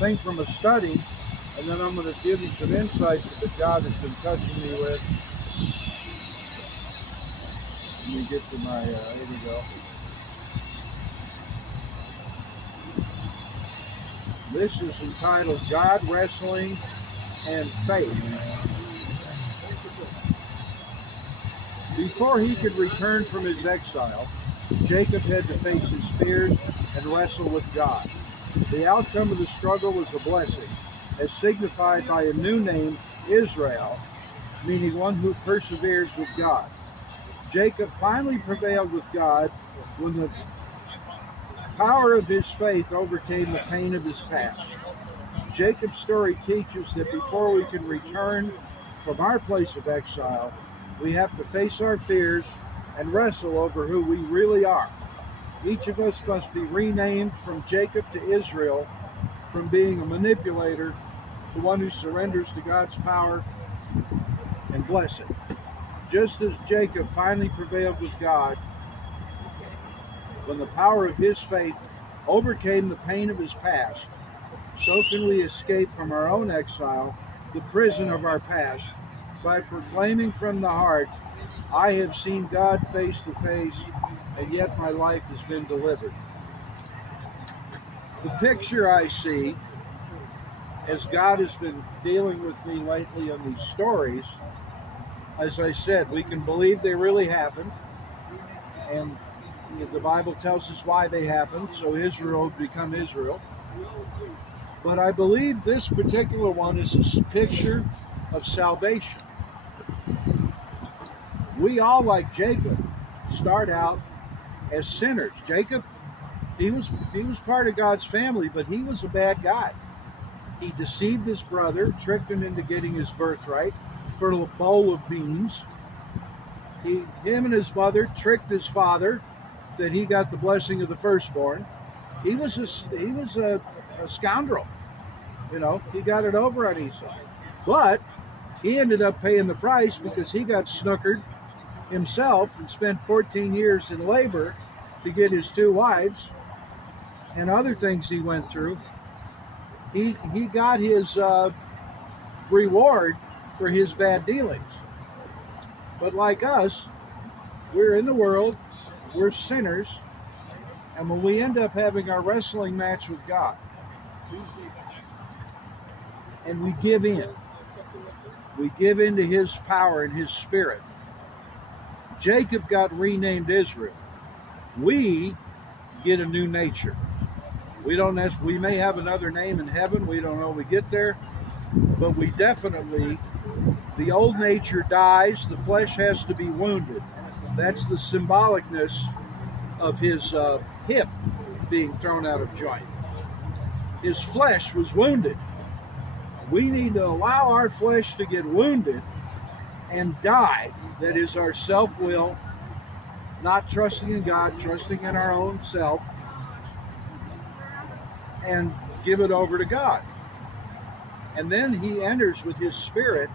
thing from a study, and then I'm going to give you some insights that God has been touching me with. Let me get to my, here we go. This is entitled God, Wrestling, and Faith. Before he could return from his exile, Jacob had to face his fears and wrestle with God. The outcome of the struggle was a blessing, as signified by a new name, Israel, meaning one who perseveres with God. Jacob finally prevailed with God when the power of his faith overcame the pain of his past. Jacob's story teaches that before we can return from our place of exile, we have to face our fears and wrestle over who we really are. Each of us must be renamed from Jacob to Israel, from being a manipulator to one who surrenders to God's power and blessing. Just as Jacob finally prevailed with God when the power of his faith overcame the pain of his past, so can we escape from our own exile, the prison of our past, by proclaiming from the heart, I have seen God face to face, and yet my life has been delivered. The picture I see, as God has been dealing with me lately on these stories, as I said, we can believe they really happened, and the Bible tells us why they happened, so Israel would become Israel. But I believe this particular one is a picture of salvation. We all, like Jacob, start out as sinners. Jacob, he was part of God's family, but he was a bad guy. He deceived his brother, tricked him into getting his birthright for a bowl of beans. Him and his mother tricked his father that he got the blessing of the firstborn. He was a scoundrel. He got it over on Esau. But he ended up paying the price because he got snookered himself and spent 14 years in labor to get his 2 wives and other things he went through. He got his reward for his bad dealings. But like us, we're in the world, we're sinners, and when we end up having our wrestling match with God, and we give in to his power and his spirit. Jacob got renamed Israel. We get a new nature. We may have another name in heaven. We don't know when we get there, but we definitely, the old nature dies. The flesh has to be wounded. That's the symbolicness of his hip being thrown out of joint. His flesh was wounded. We need to allow our flesh to get wounded and die. That is our self-will, not trusting in God, trusting in our own self, and give it over to God. And then he enters with his spirit,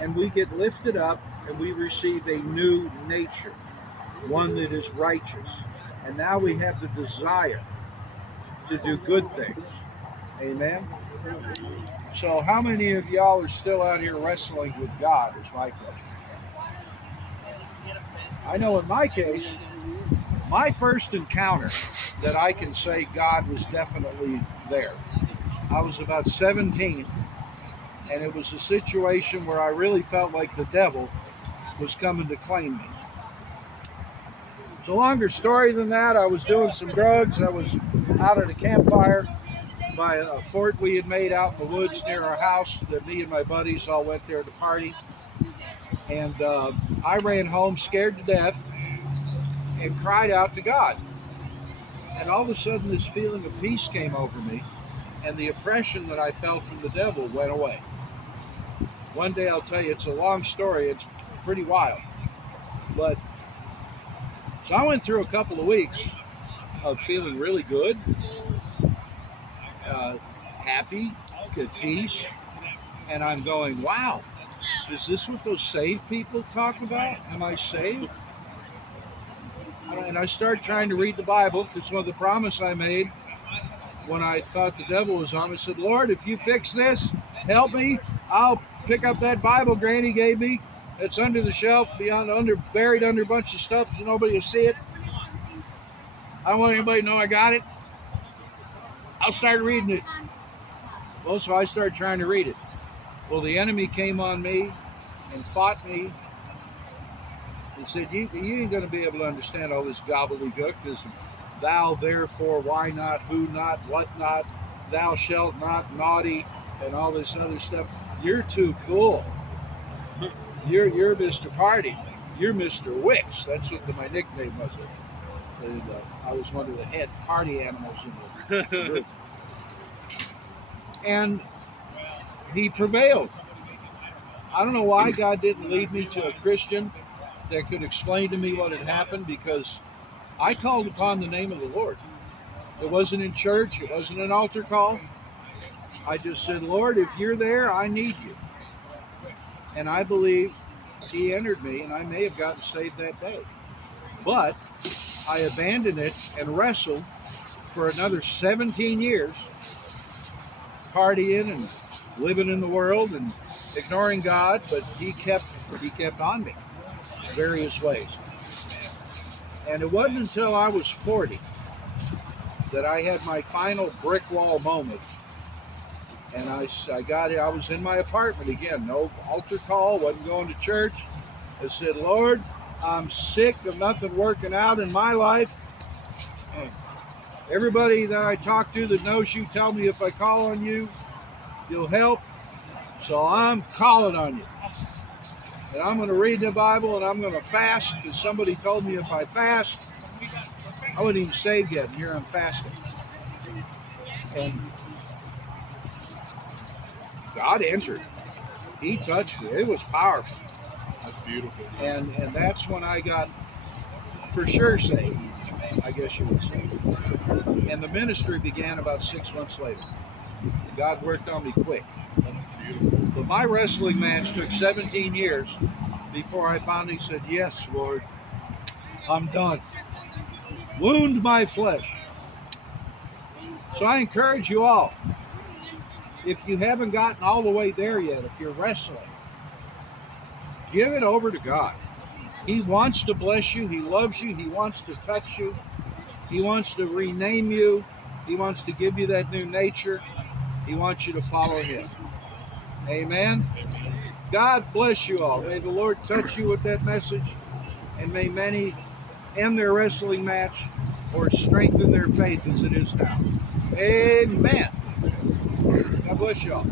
and we get lifted up, and we receive a new nature, one that is righteous. And now we have the desire to do good things. Amen? So how many of y'all are still out here wrestling with God is my question. I know in my case, my first encounter that I can say God was definitely there. I was about 17, and it was a situation where I really felt like the devil was coming to claim me. It's a longer story than that. I was doing some drugs. I was out at a campfire by a fort we had made out in the woods near our house that me and my buddies all went there to party. And I ran home scared to death and cried out to God. And all of a sudden this feeling of peace came over me, and the oppression that I felt from the devil went away. One day I'll tell you, it's a long story, it's pretty wild. But so I went through a couple of weeks of feeling really good, happy, at peace, and I'm going, wow, is this what those saved people talk about? Am I saved? And I start trying to read the Bible, because one of the promise I made when I thought the devil was on me, I said, Lord, if you fix this, help me. I'll pick up that Bible Granny gave me. It's under the shelf, buried under a bunch of stuff so nobody will see it. I don't want anybody to know I got it. I'll start reading it. Well, so I started trying to read it. Well, the enemy came on me and fought me. He said, you ain't going to be able to understand all this gobbledygook. This thou, therefore, why not, who not, what not, thou shalt not, naughty, and all this other stuff. You're too cool. You're Mr. Party. You're Mr. Wicks. That's what my nickname was. And, I was one of the head party animals in the group. And he prevailed. I don't know why God didn't lead me to a Christian that could explain to me what had happened, because I called upon the name of the Lord. It wasn't in church. It wasn't an altar call. I just said, Lord, if you're there, I need you. And I believe he entered me, and I may have gotten saved that day. But I abandoned it and wrestled for another 17 years, partying and living in the world and ignoring God, but he kept on me in various ways. And it wasn't until I was 40 that I had my final brick wall moment. And I got it. I was in my apartment again, no altar call, wasn't going to church. I said, Lord, I'm sick of nothing working out in my life. And everybody that I talk to that knows you tell me if I call on you, you'll help. So I'm calling on you. And I'm going to read the Bible and I'm going to fast, because somebody told me if I fast, I wasn't even saved yet, and here I'm fasting. And God entered. He touched me. It was powerful. That's beautiful. And that's when I got for sure saved, I guess you would say. And the ministry began about 6 months later. God worked on me quick. That's beautiful. But my wrestling match took 17 years before I finally said, yes, Lord, I'm done. Wound my flesh. So I encourage you all, if you haven't gotten all the way there yet, if you're wrestling, give it over to God. He wants to bless you. He loves you. He wants to touch you. He wants to rename you. He wants to give you that new nature. He wants you to follow him. Amen. God bless you all. May the Lord touch you with that message, and may many end their wrestling match or strengthen their faith as it is now. Amen. God bless you all.